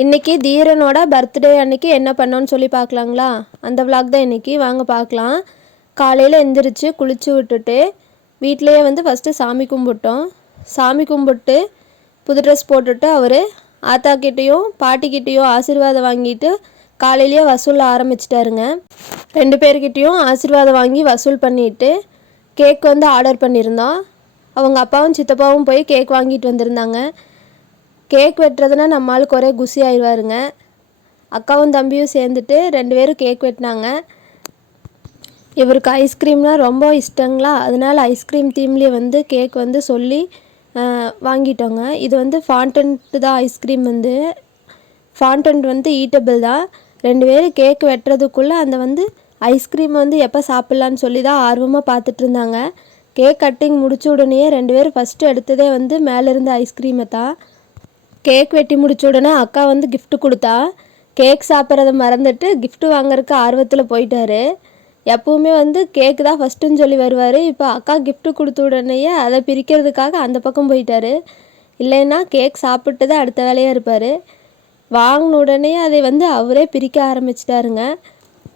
இன்றைக்கி தீரனோட பர்த்டே அன்றைக்கி என்ன பண்ணோன்னு சொல்லி பார்க்கலாங்களா? அந்த விளாக் தான் இன்றைக்கி, வாங்க பார்க்கலாம். காலையில் எந்திரிச்சு குளிச்சு விட்டுட்டு வீட்டிலையே வந்து ஃபஸ்ட்டு சாமி கும்பிட்டோம். சாமி கும்பிட்டு புது ட்ரெஸ் போட்டுட்டு அவர் ஆத்தாக்கிட்டேயும் பாட்டிக்கிட்டேயும் ஆசீர்வாதம் வாங்கிட்டு காலையிலேயே வசூல் ஆரம்பிச்சிட்டாருங்க. 2 பேர்கிட்டையும் ஆசீர்வாதம் வாங்கி வசூல் பண்ணிவிட்டு கேக் வந்து ஆர்டர் பண்ணியிருந்தோம். அவங்க அப்பாவும் சித்தப்பாவும் போய் கேக் வாங்கிட்டு வந்திருந்தாங்க. கேக் வெட்டுறதுனா நம்மளுக்கு ஒரே குஷி ஆயிடுவாருங்க. அக்காவும் தம்பியும் சேர்ந்துட்டு 2 பேரும் கேக் வெட்டினாங்க. இவருக்கு ஐஸ்கிரீம்னால் ரொம்ப இஷ்டங்களா, அதனால் ஐஸ்கிரீம் தீம்லேயே வந்து கேக் வந்து சொல்லி வாங்கிட்டோங்க. இது வந்து ஃபாண்டன்ட்டு தான். ஐஸ்கிரீம் வந்து ஃபாண்டன்ட் வந்து ஈட்டபிள் தான். 2 பேரும் கேக் வெட்டுறதுக்குள்ளே அந்த வந்து ஐஸ்கிரீம் வந்து எப்போ சாப்பிட்லான்னு சொல்லி தான் ஆர்வமாக பார்த்துட்டு இருந்தாங்க. கேக் கட்டிங் முடிச்ச உடனே 2 பேரும் ஃபஸ்ட்டு எடுத்ததே வந்து மேலேருந்து ஐஸ்கிரீமை தான். கேக் வெட்டி முடிச்ச உடனே அக்கா வந்து கிஃப்ட்டு கொடுத்தா. கேக் சாப்பிட்றத மறந்துட்டு கிஃப்ட்டு வாங்குறதுக்கு ஆர்வத்தில் போயிட்டார். எப்பவுமே வந்து கேக்கு தான் ஃபஸ்ட்டுன்னு சொல்லி வருவார். இப்போ அக்கா கிஃப்ட்டு கொடுத்த உடனேயே அதை பிரிக்கிறதுக்காக அந்த பக்கம் போயிட்டார். இல்லைன்னா கேக் சாப்பிட்டு தான் அடுத்த வேலையாக இருப்பார். வாங்கின உடனே அதை வந்து அவரே பிரிக்க ஆரம்பிச்சிட்டாருங்க.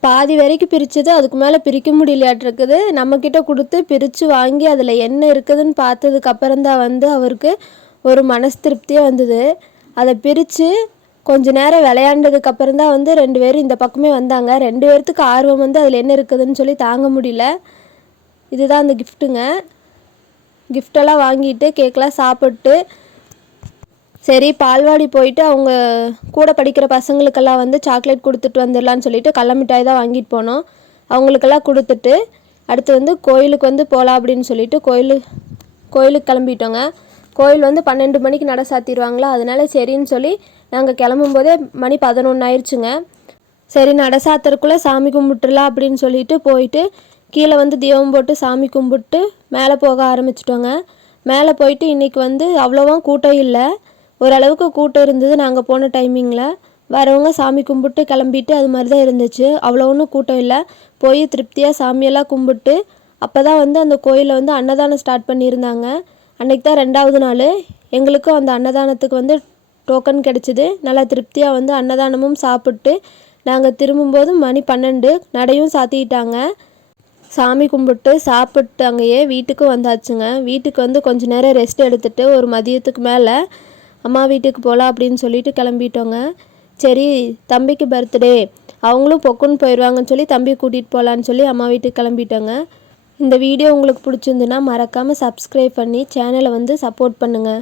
பாதி வரைக்கும் பிரித்தது, அதுக்கு மேலே பிரிக்க முடியலையாட்டிருக்குது. நம்மக்கிட்ட கொடுத்து பிரித்து வாங்கி அதில் என்ன இருக்குதுன்னு பார்த்ததுக்கப்புறந்தான் வந்து அவருக்கு ஒரு மனசு திருப்தியாக வந்தது. அதை பிரித்து கொஞ்ச நேரம் விளையாண்டதுக்கப்புறம் தான் வந்து 2 பேரும் இந்த பக்கமே வந்தாங்க. 2 பேர்த்துக்கு ஆர்வம் வந்து அதில் என்ன இருக்குதுன்னு சொல்லி தாங்க முடியல. இதுதான் அந்த கிஃப்ட்டுங்க. கிஃப்டெல்லாம் வாங்கிட்டு கேக்கெலாம் சாப்பிட்டு சரி பால்வாடி போயிட்டு அவங்க கூட படிக்கிற பசங்களுக்கெல்லாம் வந்து சாக்லேட் கொடுத்துட்டு வந்துடலான்னு சொல்லிட்டு கடல மிட்டாய் தான் வாங்கிட்டு போனோம். அவங்களுக்கெல்லாம் கொடுத்துட்டு அடுத்து வந்து கோயிலுக்கு வந்து போகலாம் அப்படின்னு சொல்லிட்டு கோயிலுக்கு கிளம்பிட்டோங்க. கோயில் வந்து 12 மணிக்கு நட சாத்திடுவாங்களா, அதனால சரின்னு சொல்லி நாங்கள் கிளம்பும்போதே மணி 11 ஆயிடுச்சுங்க. சரி நட சாத்துறதுக்குள்ளே சாமி கும்பிட்டுலாம் அப்படின்னு சொல்லிட்டு போயிட்டு கீழே வந்து தீபம் போட்டு சாமி கும்பிட்டு மேலே போக ஆரம்பிச்சிட்டோங்க. மேலே போயிட்டு இன்றைக்கி வந்து அவ்வளோவா கூட்டம் இல்லை, ஓரளவுக்கு கூட்டம் இருந்தது. நாங்கள் போன டைமிங்கில் வரவங்க சாமி கும்பிட்டு கிளம்பிட்டு அது மாதிரி தான் இருந்துச்சு. அவ்வளோ ஒன்றும் கூட்டம் இல்லை. போய் திருப்தியாக சாமியெல்லாம் கும்பிட்டு அப்போ தான் வந்து அந்த கோயிலில் வந்து அன்னதானம் ஸ்டார்ட் பண்ணியிருந்தாங்க. அன்றைக்கி தான் 2வது நாள். எங்களுக்கும் அந்த அன்னதானத்துக்கு வந்து டோக்கன் கிடச்சிது. நல்லா திருப்தியாக வந்து அன்னதானமும் சாப்பிட்டு நாங்கள் திரும்பும்போது மணி 12, நடையும் சாத்திட்டாங்க. சாமி கும்பிட்டு சாப்பிட்டு அங்கேயே வீட்டுக்கு வந்தாச்சுங்க. வீட்டுக்கு வந்து கொஞ்சம் நேரம் ரெஸ்ட் எடுத்துகிட்டு ஒரு மதியத்துக்கு மேலே அம்மா வீட்டுக்கு போகலாம் அப்படின்னு சொல்லிட்டு கிளம்பிட்டோங்க. சரி தம்பிக்கு பர்த்டே, அவங்களும் பொக்குன்னு போயிடுவாங்கன்னு சொல்லி தம்பியை கூட்டிகிட்டு போகலான்னு சொல்லி அம்மா வீட்டுக்கு கிளம்பிட்டோங்க. இந்த வீடியோ உங்களுக்கு பிடிச்சிருந்துன்னா மறக்காமல் சப்ஸ்கிரைப் பண்ணி சேனலை வந்து சப்போர்ட் பண்ணுங்கள்.